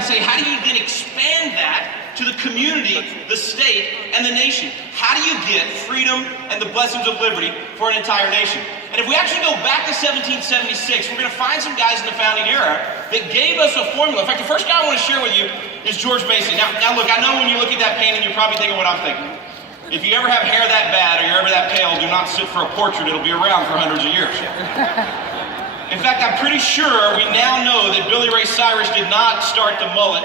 and say, how do you then expand that to the community, the state, and the nation? How do you get freedom and the blessings of liberty for an entire nation? And if we actually go back to 1776, we're going to find some guys in the founding era that gave us a formula. In fact, the first guy I want to share with you is George Mason. Now look, I know when you look at that painting, you're probably thinking what I'm thinking. If you ever have hair that bad or you're ever that pale, do not sit for a portrait. It'll be around for hundreds of years. In fact, I'm pretty sure we now know that Billy Ray Cyrus did not start the mullet.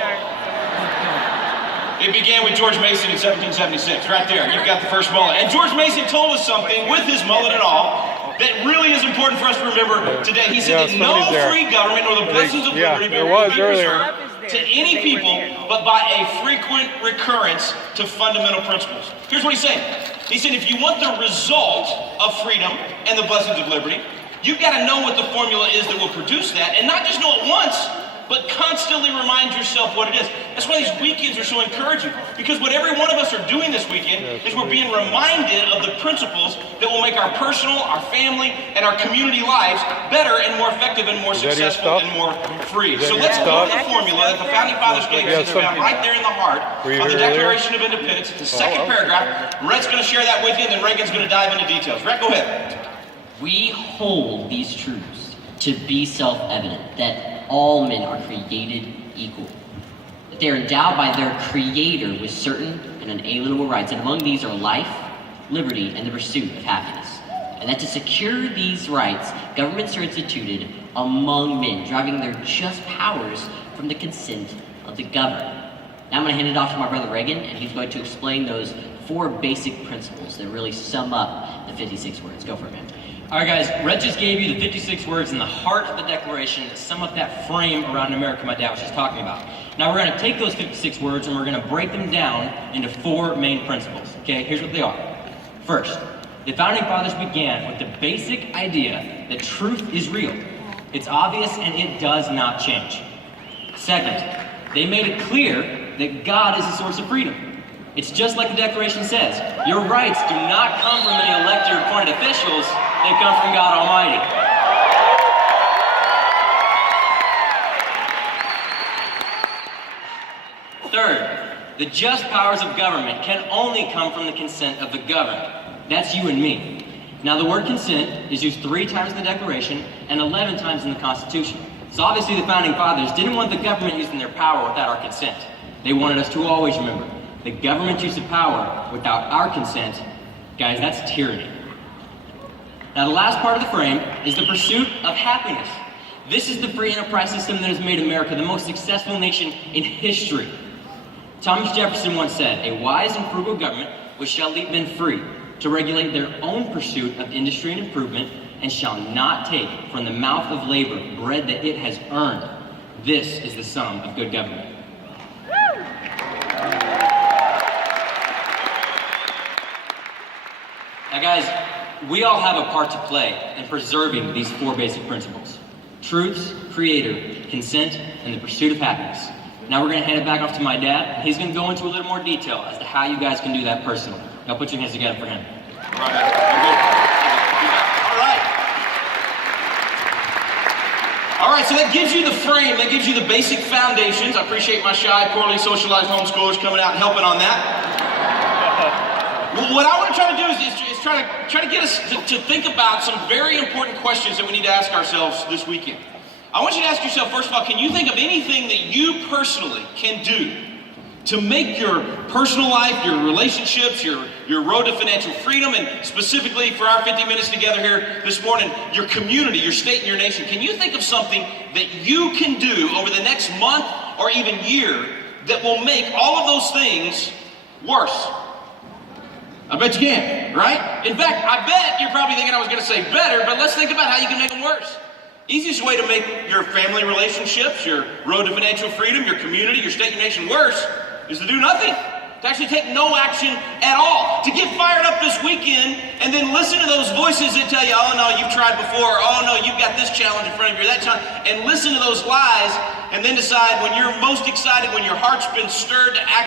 It began with George Mason in 1776, right there. You've got the first mullet. And George Mason told us something, with his mullet and all, that really is important for us to remember today. He said that no free government or the blessings of liberty be reserved to any people, but by a frequent recurrence to fundamental principles. Here's what he's saying. He said, if you want the result of freedom and the blessings of liberty, you've got to know what the formula is that will produce that, and not just know it once, but constantly remind yourself what it is. That's why these weekends are so encouraging, because what every one of us are doing this weekend is we're being reminded of the principles that will make our personal, our family, and our community lives better and more effective and more successful and more free. So let's go to the formula that the Founding Fathers gave us. It's found right there in the heart of the Declaration of Independence. It's the second paragraph. Rhett's going to share that with you, and then Reagan's going to dive into details. Rhett, go ahead. We hold these truths to be self-evident, that all men are created equal, that they are endowed by their Creator with certain and unalienable rights, and among these are life, liberty, and the pursuit of happiness. And that to secure these rights, governments are instituted among men, driving their just powers from the consent of the governed. Now I'm going to hand it off to my brother Reagan, and he's going to explain those 4 basic principles that really sum up the 56 words. Go for it, man. All right, guys, Rhett just gave you the 56 words in the heart of the Declaration that sum up that frame around America my dad was just talking about. Now we're going to take those 56 words and we're going to break them down into 4 main principles. Okay, here's what they are. First, the Founding Fathers began with the basic idea that truth is real. It's obvious and it does not change. Second, they made it clear that God is the source of freedom. It's just like the Declaration says. Your rights do not come from any elected or appointed officials. They come from God Almighty. Third, the just powers of government can only come from the consent of the governed. That's you and me. Now the word consent is used 3 times in the Declaration and 11 times in the Constitution. So obviously the Founding Fathers didn't want the government using their power without our consent. They wanted us to always remember, the government's use of power without our consent, guys, that's tyranny. Now the last part of the frame is the pursuit of happiness. This is the free enterprise system that has made America the most successful nation in history. Thomas Jefferson once said, a wise and frugal government which shall leave men free to regulate their own pursuit of industry and improvement, and shall not take from the mouth of labor bread that it has earned. This is the sum of good government. Now guys, we all have a part to play in preserving these 4 basic principles. Truths, Creator, consent, and the pursuit of happiness. Now we're going to hand it back off to my dad, and he's going to go into a little more detail as to how you guys can do that personally. Now put your hands together for him. All right, so that gives you the frame, that gives you the basic foundations. I appreciate my shy, poorly socialized homeschoolers coming out and helping on that. Well, what I want to try to do is try to get us to think about some very important questions that we need to ask ourselves this weekend. I want you to ask yourself, first of all, can you think of anything that you personally can do to make your personal life, your relationships, your road to financial freedom, and specifically for our 50 minutes together here this morning, your community, your state, and your nation? Can you think of something that you can do over the next month or even year that will make all of those things worse? I bet you can, right? In fact, I bet you're probably thinking I was going to say better, but let's think about how you can make them worse. Easiest way to make your family relationships, your road to financial freedom, your community, your state, your nation worse is to do nothing. To actually take no action at all. To get fired up this weekend and then listen to those voices that tell you, oh no, you've tried before, oh no, you've got this challenge in front of you, that challenge, and listen to those lies and then decide when you're most excited, when your heart's been stirred to act